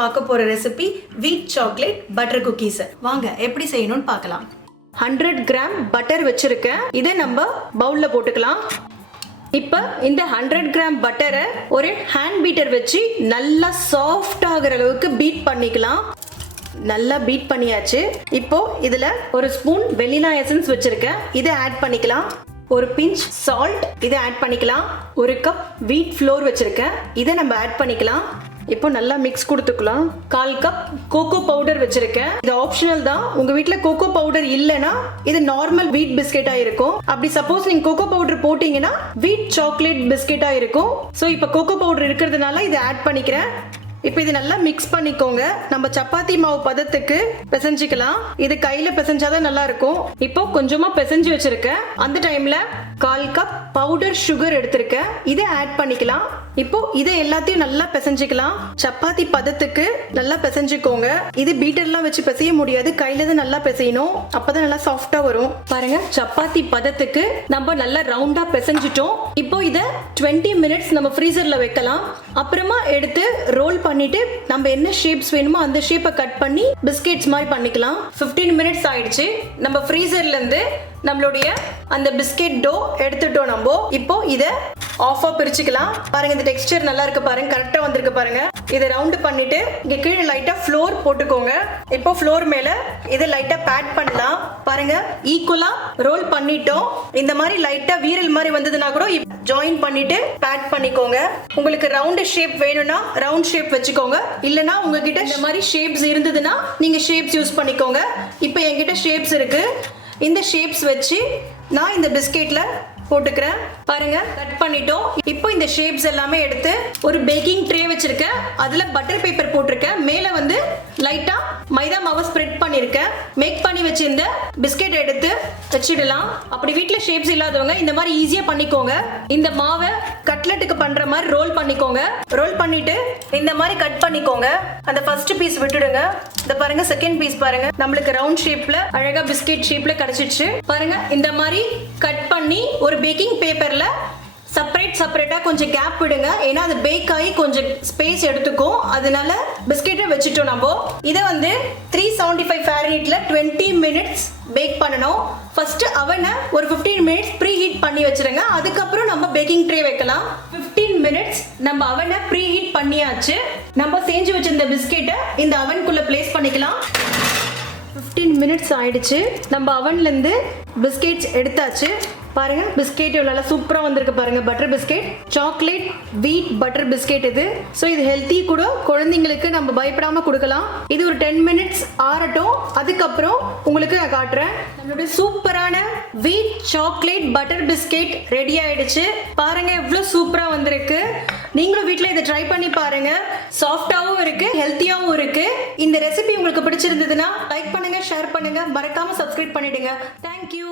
பார்க்க போற ரெசிபி வீட் சாக்லேட் பட்டர் குக்கீஸ். வாங்க எப்படி செய்யணும்னு பார்க்கலாம். 100 கிராம் பட்டர் வச்சிருக்கேன். இதை நம்ம பவுல்ல போட்டுக்கலாம். இப்போ இந்த 100 கிராம் பட்டரை ஒரு ஹேண்ட் பீட்டர் வச்சு நல்லா சாஃப்ட் ஆகிற அளவுக்கு பீட் பண்ணிக்கலாம். நல்லா பீட் பண்ணியாச்சு. இப்போ இதுல ஒரு ஸ்பூன் வெனிலா எசன்ஸ் வச்சிருக்கேன். இதை ஆட் பண்ணிக்கலாம். ஒரு பிஞ்ச் சால்ட் இதை ஆட் பண்ணிக்கலாம். ஒரு கப் வீட் ஃப்ளோர் வச்சிருக்கேன். இதை நம்ம ஆட் பண்ணிக்கலாம். இப்போ நல்லா மிக்ஸ் கொடுத்துக்கலாம். 1/4 கப் கோகோ பவுடர் வச்சிருக்கேன். இது ஆப்ஷனல் தான். உங்க வீட்ல கோகோ பவுடர் இல்லைன்னா இது நார்மல் வீட் பிஸ்கெட்டா இருக்கும். அப்படி சப்போஸ் நீங்க கோகோ பவுடர் போட்டீங்கன்னா வீட் சாக்லேட் பிஸ்கெட்டா இருக்கும். ஸோ இப்போ கோகோ பவுடர் இருக்கிறதுனால இதை ஆட் பண்ணிக்கிறேன். இப்போ இது நல்லா மிக்ஸ் பண்ணிக்கோங்க. நம்ம சப்பாத்தி மாவு பதத்துக்கு பிசைஞ்சிக்கலாம். இது கையில பிசைஞ்சாதான் நல்லா இருக்கும். இப்போ கொஞ்சமா பிசைஞ்சு வச்சிருக்கேன். அந்த டைம்ல 1/4 கப் பவுடர் சுகர் எடுத்திருக்கேன். இதை ஆட் பண்ணிக்கலாம். இப்போ இதை எல்லாத்தையும் நல்லா பிசைஞ்சிக்கலாம். சப்பாத்தி பதத்துக்கு நல்லா பிசைஞ்சுக்கோங்க. இது பீட்டர்லாம் வச்சு பிசைய முடியாது. கையில தான் நல்லா பிசையணும். அப்பதான் நல்லா சாஃப்டா வரும். பாருங்க, சப்பாத்தி பதத்துக்கு நம்ம நல்லா ரவுண்டா பிசைஞ்சிட்டோம். இப்போ இதை 20 மினிட்ஸ் நம்ம ஃப்ரீசர்ல வைக்கலாம். அப்புறமா எடுத்து ரோல் பண்ணிட்டு நம்ம என்ன ஷேப்ஸ் வேணுமோ அந்த ஷேப்பை கட் பண்ணி பிஸ்கெட்ஸ் மாதிரி பண்ணிக்கலாம். 15 மினிட்ஸ் ஆயிடுச்சு. நம்ம ஃப்ரீசர்ல இருந்து நம்மளுடைய அந்த பிஸ்கெட் டோ எடுத்துட்டோம். நம்ம இப்போ இதை ஆஃபா பிரிச்சுக்கலாம். பாருங்க, இந்த டெக்ஸ்சர் நல்லா இருக்கு பாருங்க. கரெக்டா வந்திருக்கு பாருங்க. இதை ரவுண்ட் பண்ணிட்டு இங்க கீழே லைட்டா ஃப்ளோர் போட்டுக்கோங்க. இப்போ ஃப்ளோர் மேல இதை லைட்டா பேட் பண்ணலாம். பாருங்க, ஈக்குவலா ரோல் பண்ணிட்டோம். இந்த மாதிரி லைட்டா வீரல் மாதிரி வந்ததுன்னா கூட ஜாயின் பண்ணிட்டு பேட் பண்ணிக்கோங்க. உங்களுக்கு ரவுண்ட் ஷேப் வேணும்னா ரவுண்ட் ஷேப் வச்சுக்கோங்க. இல்லனா உங்ககிட்ட இந்த மாதிரி ஷேப்ஸ் இருந்ததுன்னா நீங்க ஷேப்ஸ் யூஸ் பண்ணிக்கோங்க. இப்போ என்கிட்ட ஷேப்ஸ் இருக்கு. இந்த ஷேப்ஸ் வச்சு நான் இந்த பிஸ்கெட்ல போட்டுக்கிறேன். பாருங்க, கட் பண்ணிட்டோம். இப்போ இந்த ஷேப்ஸ் எல்லாமே எடுத்து ஒரு பேக்கிங் ட்ரே வச்சிருக்கேன். அதுல பட்டர் பேப்பர் போட்டிருக்கேன். மேல வந்து லைட்டா மைதா மாவை ஸ்ப்ரெட் பண்ணிருக்கேன். மேக் பண்ணி வச்சிருந்த பிஸ்கெட் எடுத்து வச்சிடலாம். அப்படி வீட்ல ஷேப்ஸ் இல்லாதவங்க இந்த மாதிரி ஈஸியா பண்ணிக்கோங்க. இந்த மாவை கட்லெட்டுக்கு பண்ற மாதிரி ரோல் பண்ணிக்கோங்க. ரோல் பண்ணிட்டு இந்த மாதிரி கட் பண்ணிக்கோங்க. அந்த ஃபர்ஸ்ட் பீஸ் விட்டுடுங்க. இந்த பாருங்க, செகண்ட் பீஸ் பாருங்க, நம்மளுக்கு ரவுண்ட் ஷேப்ல அழகா பிஸ்கெட் ஷேப்ல கிடைச்சிடுச்சு. பாருங்க, இந்த மாதிரி கட் பண்ணி ஒரு பேக்கிங் பேப்பர்ல செப்பரேட்டா கொஞ்சம் கேப் விடுங்க. ஏன்னா அது பேக் ஆகி கொஞ்சம் ஸ்பேஸ் எடுத்துக்கும். அதனால பிஸ்கெட்டை வச்சுட்டோம். நம்ம இதை வந்து 375 ஃபாரன்ஹீட்ல 20 மினிட்ஸ் பேக் பண்ணணும். ஃபர்ஸ்ட் அவனை ஒரு 15 மினிட்ஸ் ப்ரீ ஹீட் பண்ணி வச்சிருங்க. அதுக்கப்புறம் நம்ம பேக்கிங் ட்ரே வைக்கலாம். 15 மினிட்ஸ் நம்ம அவனை ப்ரீ ஹீட் பண்ணியாச்சு. நம்ம செஞ்சு வச்சிருந்த பிஸ்கெட்டை இந்த அவனுக்குள்ள பிளேஸ் பண்ணிக்கலாம். 15 மினிட்ஸ் ஆயிடுச்சு. நம்ம அவன்ல இருந்து பிஸ்கெட்ஸ் எடுத்தாச்சு. பாருங்க, பிஸ்கெட் எவ்வளவு சூப்பரா வந்திருக்கு பாருங்க. பட்டர் பிஸ்கெட், சாக்லேட் வீட் பட்டர் பிஸ்கெட் இது. ஸோ இது ஹெல்த்தி கூட. குழந்தைங்களுக்கு நம்ம பயப்படாம கொடுக்கலாம். இது ஒரு 10 மினிட்ஸ் ஆறட்டும். அதுக்கப்புறம் உங்களுக்கு நான் காட்டுறேன். நம்மளுடைய சூப்பரான வீட் சாக்லேட் பட்டர் பிஸ்கெட் ரெடி ஆயிடுச்சு. பாருங்க, எவ்வளவு சூப்பரா வந்திருக்கு. நீங்களும் வீட்டில் இதை ட்ரை பண்ணி பாருங்க. சாஃப்டாவும் இருக்கு, ஹெல்த்தியாவும் இருக்கு. இந்த ரெசிபி உங்களுக்கு பிடிச்சிருந்ததுன்னா லைக் பண்ணுங்க, ஷேர் பண்ணுங்க, மறக்காம சப்ஸ்கிரைப் பண்ணிடுங்க. தேங்க்யூ.